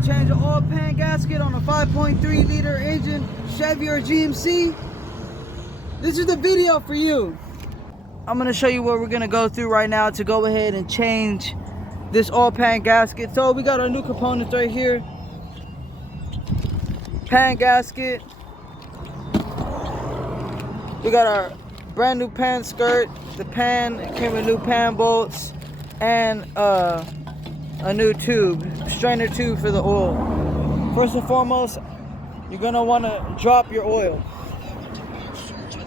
to change an oil pan gasket on a 5.3 liter engine Chevy or GMC, this is the video for you. I'm going to show you what we're going to go through right now to go ahead and change this oil pan gasket. So we got our new components right here. Pan gasket. We got our brand new pan skirt. The pan came with new pan bolts and a new tube, strainer tube for the oil. First and foremost, you're gonna want to drop your oil.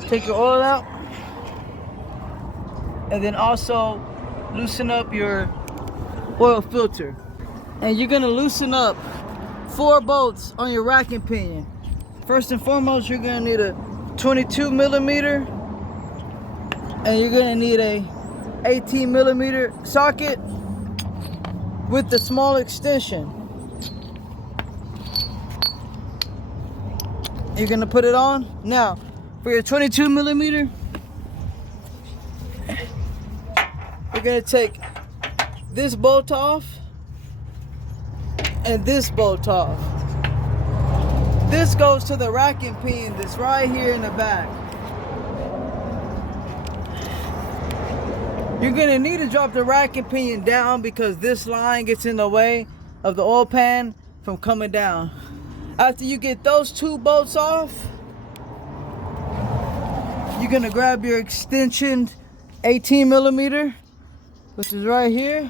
Take your oil out, and then also loosen up your oil filter. And you're gonna loosen up 4 bolts on your rack and pinion. First and foremost, you're gonna need a 22 millimeter, and you're gonna need a 18 millimeter socket with the small extension. You're gonna put it on. Now, for your 22 millimeter, you're gonna take this bolt off and this bolt off. This goes to the rack and pinion that's right here in the back. You're gonna need to drop the rack and pinion down because this line gets in the way of the oil pan from coming down. After you get those 2 bolts off, you're gonna grab your extension 18 millimeter, which is right here.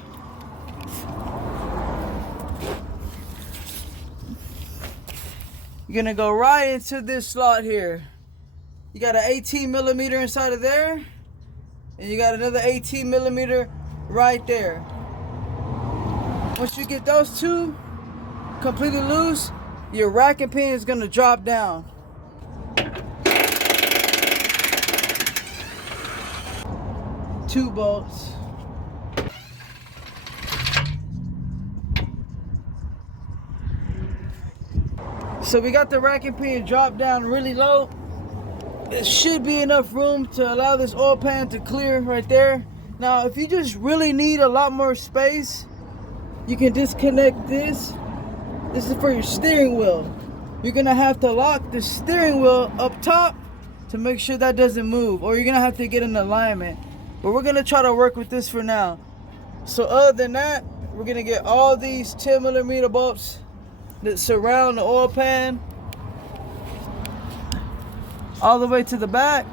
You're gonna go right into this slot here. You got an 18 millimeter inside of there, and you got another 18 millimeter right there. Once you get those 2 completely loose, your rack and pinion is gonna drop down. Two bolts. So we got the rack and pinion drop down really low. There should be enough room to allow this oil pan to clear right there. Now, if you just really need a lot more space, you can disconnect this. This is for your steering wheel. You're gonna have to lock the steering wheel up top to make sure that doesn't move, or you're gonna have to get an alignment. But we're gonna try to work with this for now. So other than that, we're gonna get all these 10 millimeter bolts that surround the oil pan all the way to the back.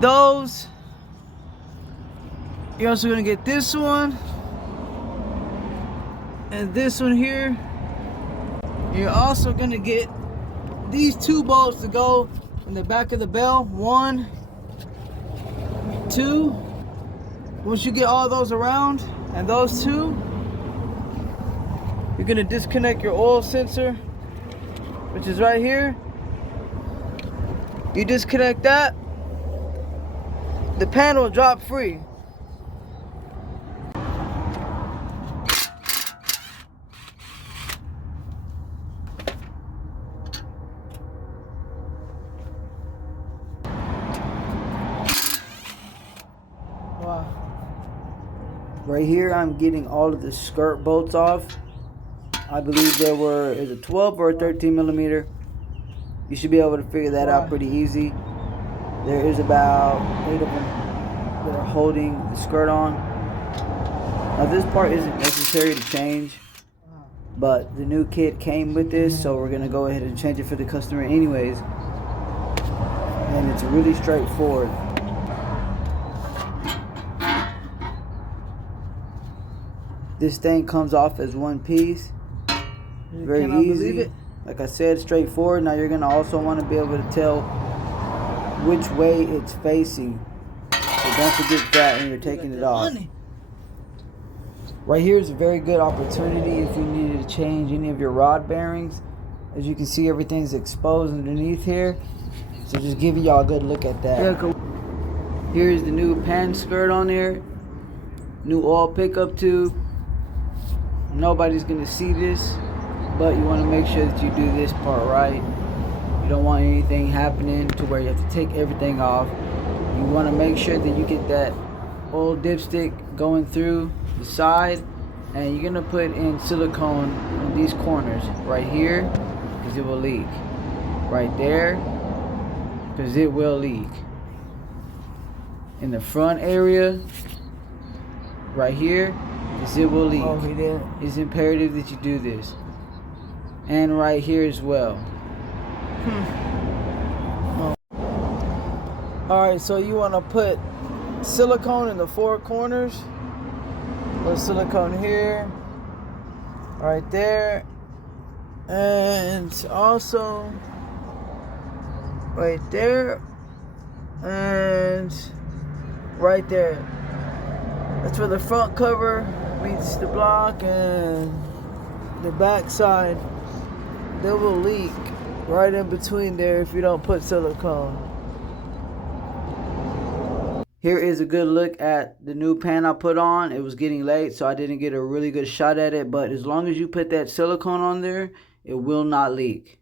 Those, you're also gonna get this one and this one here. You're also gonna get these 2 bolts to go in the back of the bell. 1, 2. Once you get all those around and those 2, you're gonna disconnect your oil sensor, which is right here. You disconnect that, the pan will drop free. Wow. Right here, I'm getting all of the skirt bolts off. I believe there were, is it 12 or 13 millimeter? You should be able to figure that out pretty easy. There is about 8 of them that are holding the skirt on. Now this part isn't necessary to change, but the new kit came with this, so we're gonna go ahead and change it for the customer anyways. And it's really straightforward. This thing comes off as one piece. Very easy. Like I said, straightforward. Now you're gonna also want to be able to tell which way it's facing. So don't forget that when you're taking it off. Right here is a very good opportunity if you needed to change any of your rod bearings. As you can see, everything's exposed underneath here. So just giving y'all a good look at that. Here's the new pan skirt on there. New oil pickup tube. Nobody's gonna see this, but you want to make sure that you do this part right. You don't want anything happening to where you have to take everything off. You want to make sure that you get that oil dipstick going through the side and you're gonna put in silicone in these corners right here, because it will leak. Right there, because it will leak. In the front area, right here, because it will leak. Oh, he did. It's imperative that you do this. And right here as well. Alright, so you want to put silicone in the 4 corners. Put silicone here, right there, and also right there, and right there. That's where the front cover meets the block, and the back side, they will leak right in between there if you don't put silicone. Here is a good look at the new pan I put on. It was getting late, so I didn't get a really good shot at it, but as long as you put that silicone on there, it will not leak.